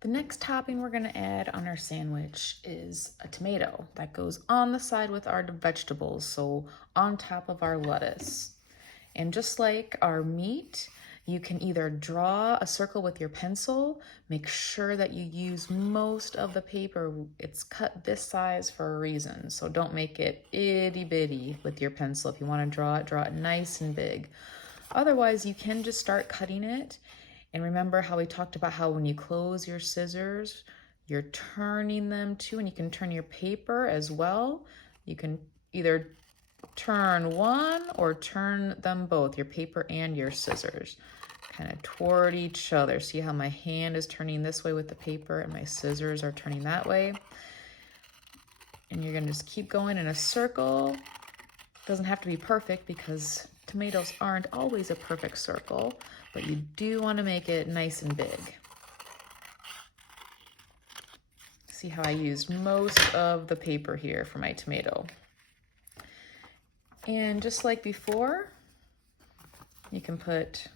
The next topping we're gonna add on our sandwich is a tomato that goes on the side with our vegetables, so on top of our lettuce. And just like our meat, you can either draw a circle with your pencil, make sure that you use most of the paper. It's cut this size for a reason, so don't make it itty bitty with your pencil. If you want to draw it nice and big. Otherwise, you can just start cutting it. And remember how we talked about how when you close your scissors, you're turning them too, and you can turn your paper as well. You can either turn one or turn them both, your paper and your scissors, kind of toward each other. See how my hand is turning this way with the paper and my scissors are turning that way. And you're gonna just keep going in a circle. Doesn't have to be perfect because tomatoes aren't always a perfect circle, but you do want to make it nice and big. See how I used most of the paper here for my tomato. And just like before, you can put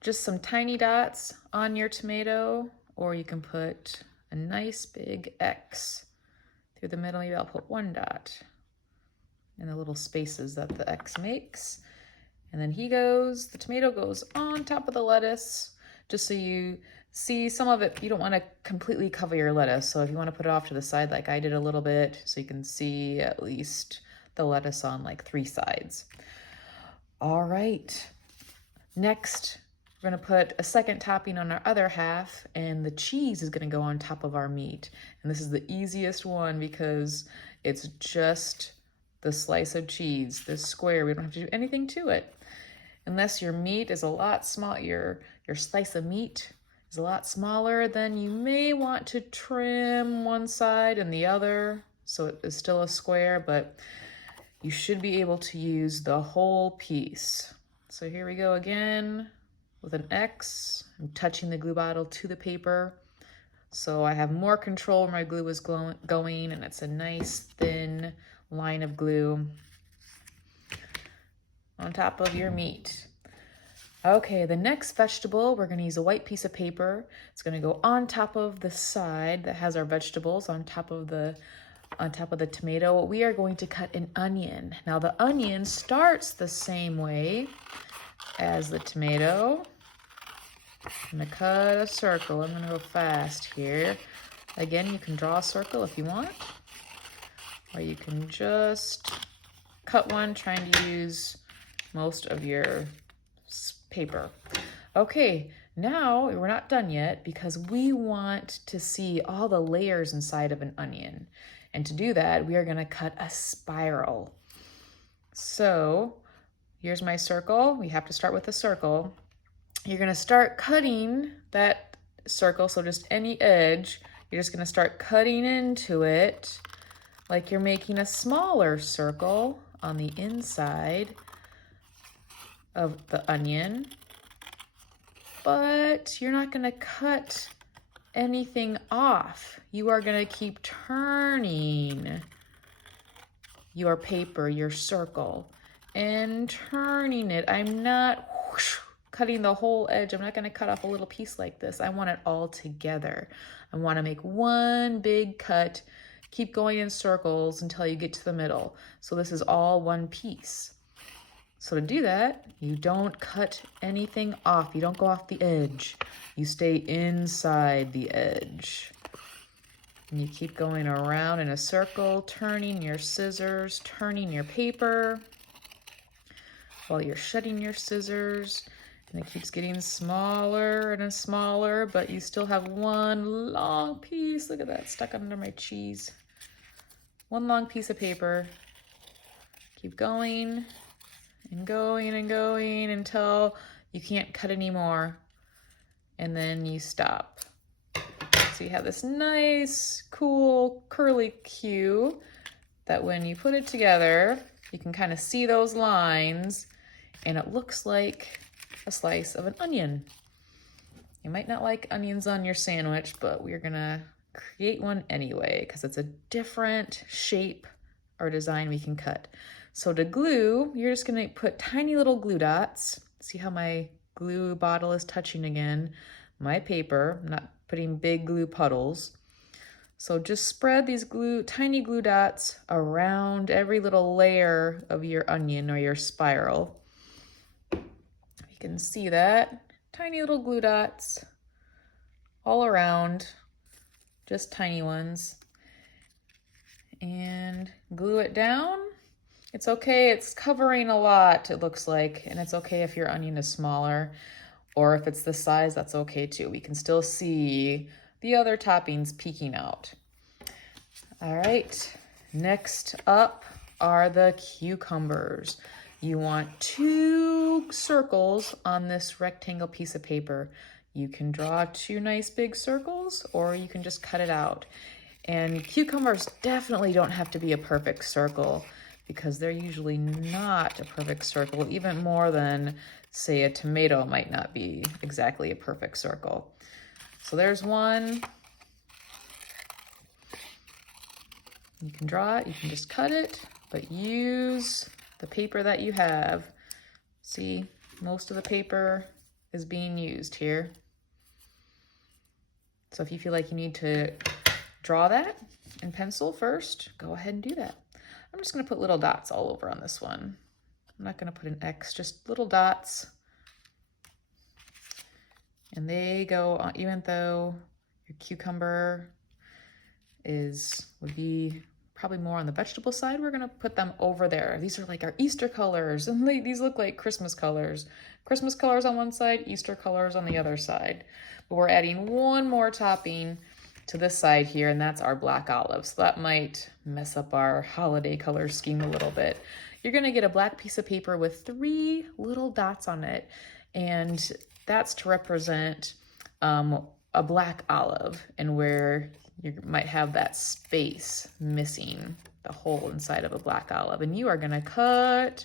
just some tiny dots on your tomato, or you can put a nice big X through the middle. Maybe I'll put one dot in the little spaces that the X makes. And then the tomato goes on top of the lettuce, just so you see some of it. You don't want to completely cover your lettuce, so if you want to put it off to the side like I did a little bit, so you can see at least the lettuce on like 3 sides. All right, next we're gonna put a second topping on our other half, and the cheese is gonna go on top of our meat. And this is the easiest one because it's just the slice of cheese, this square. We don't have to do anything to it. Unless your meat is a lot small, your slice of meat is a lot smaller, then you may want to trim one side and the other so it is still a square, but you should be able to use the whole piece. So here we go again with an X. I'm touching the glue bottle to the paper, so I have more control where my glue is going, and it's a nice thin line of glue on top of your meat. Okay, the next vegetable, we're gonna use a white piece of paper. It's gonna go on top of the side that has our vegetables, on top of the tomato. We are going to cut an onion. Now the onion starts the same way as the tomato. I'm gonna cut a circle. I'm gonna go fast here. Again, you can draw a circle if you want, or you can just cut one, trying to use most of your paper. Okay, now we're not done yet because we want to see all the layers inside of an onion. And to do that, we are gonna cut a spiral. So here's my circle. We have to start with a circle. You're gonna start cutting that circle, so just any edge, you're just gonna start cutting into it like you're making a smaller circle on the inside of the onion, but you're not gonna cut anything off. You are gonna keep turning your paper, your circle, and turning it. I'm not cutting the whole edge. I'm not gonna cut off a little piece like this. I want it all together. I wanna make one big cut. Keep going in circles until you get to the middle. So this is all one piece. So to do that, you don't cut anything off. You don't go off the edge. You stay inside the edge. And you keep going around in a circle, turning your scissors, turning your paper while you're shutting your scissors. And it keeps getting smaller and smaller, but you still have one long piece. Look at that, stuck under my cheese. One long piece of paper. Keep going and going and going until you can't cut anymore, and then you stop. So you have this nice, cool, curly cue that when you put it together, you can kind of see those lines, and it looks like a slice of an onion. You might not like onions on your sandwich, but we're gonna create one anyway because it's a different shape or design we can cut. So to glue, you're just gonna put tiny little glue dots. See how my glue bottle is touching again. My paper, I'm not putting big glue puddles. So just spread these tiny glue dots around every little layer of your onion or your spiral. You can see that. Tiny little glue dots all around, just tiny ones. And glue it down. It's okay, it's covering a lot, it looks like, and it's okay if your onion is smaller, or if it's this size, that's okay too. We can still see the other toppings peeking out. All right, next up are the cucumbers. You want 2 circles on this rectangle piece of paper. You can draw 2 nice big circles, or you can just cut it out. And cucumbers definitely don't have to be a perfect circle, because they're usually not a perfect circle, even more than, say, a tomato might not be exactly a perfect circle. So there's one. You can draw it, you can just cut it, but use the paper that you have. See, most of the paper is being used here. So if you feel like you need to draw that in pencil first, go ahead and do that. I'm just gonna put little dots all over on this one. I'm not gonna put an X, just little dots. And they go on, even though your cucumber would be probably more on the vegetable side, we're gonna put them over there. These are like our Easter colors, and these look like Christmas colors. Christmas colors on one side, Easter colors on the other side. But we're adding one more topping to this side here, and that's our black olive. So that might mess up our holiday color scheme a little bit. You're gonna get a black piece of paper with 3 little dots on it, and that's to represent a black olive, and where you might have that space missing, the hole inside of a black olive. And you are gonna cut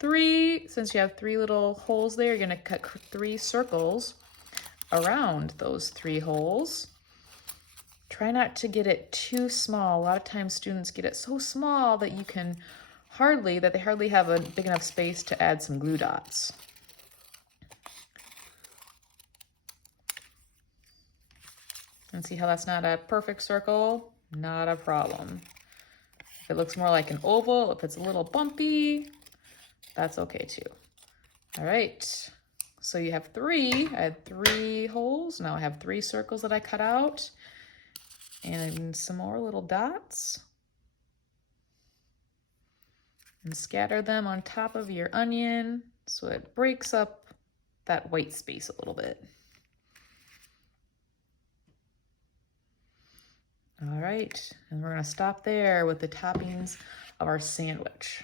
3, since you have 3 little holes there, you're gonna cut 3 circles around those 3 holes. Try not to get it too small. A lot of times students get it so small that they hardly have a big enough space to add some glue dots. And see how that's not a perfect circle? Not a problem. If it looks more like an oval, if it's a little bumpy, that's okay too. All right, so you have 3. I had 3 holes. Now I have 3 circles that I cut out. And some more little dots. And scatter them on top of your onion so it breaks up that white space a little bit. All right, and we're gonna stop there with the toppings of our sandwich.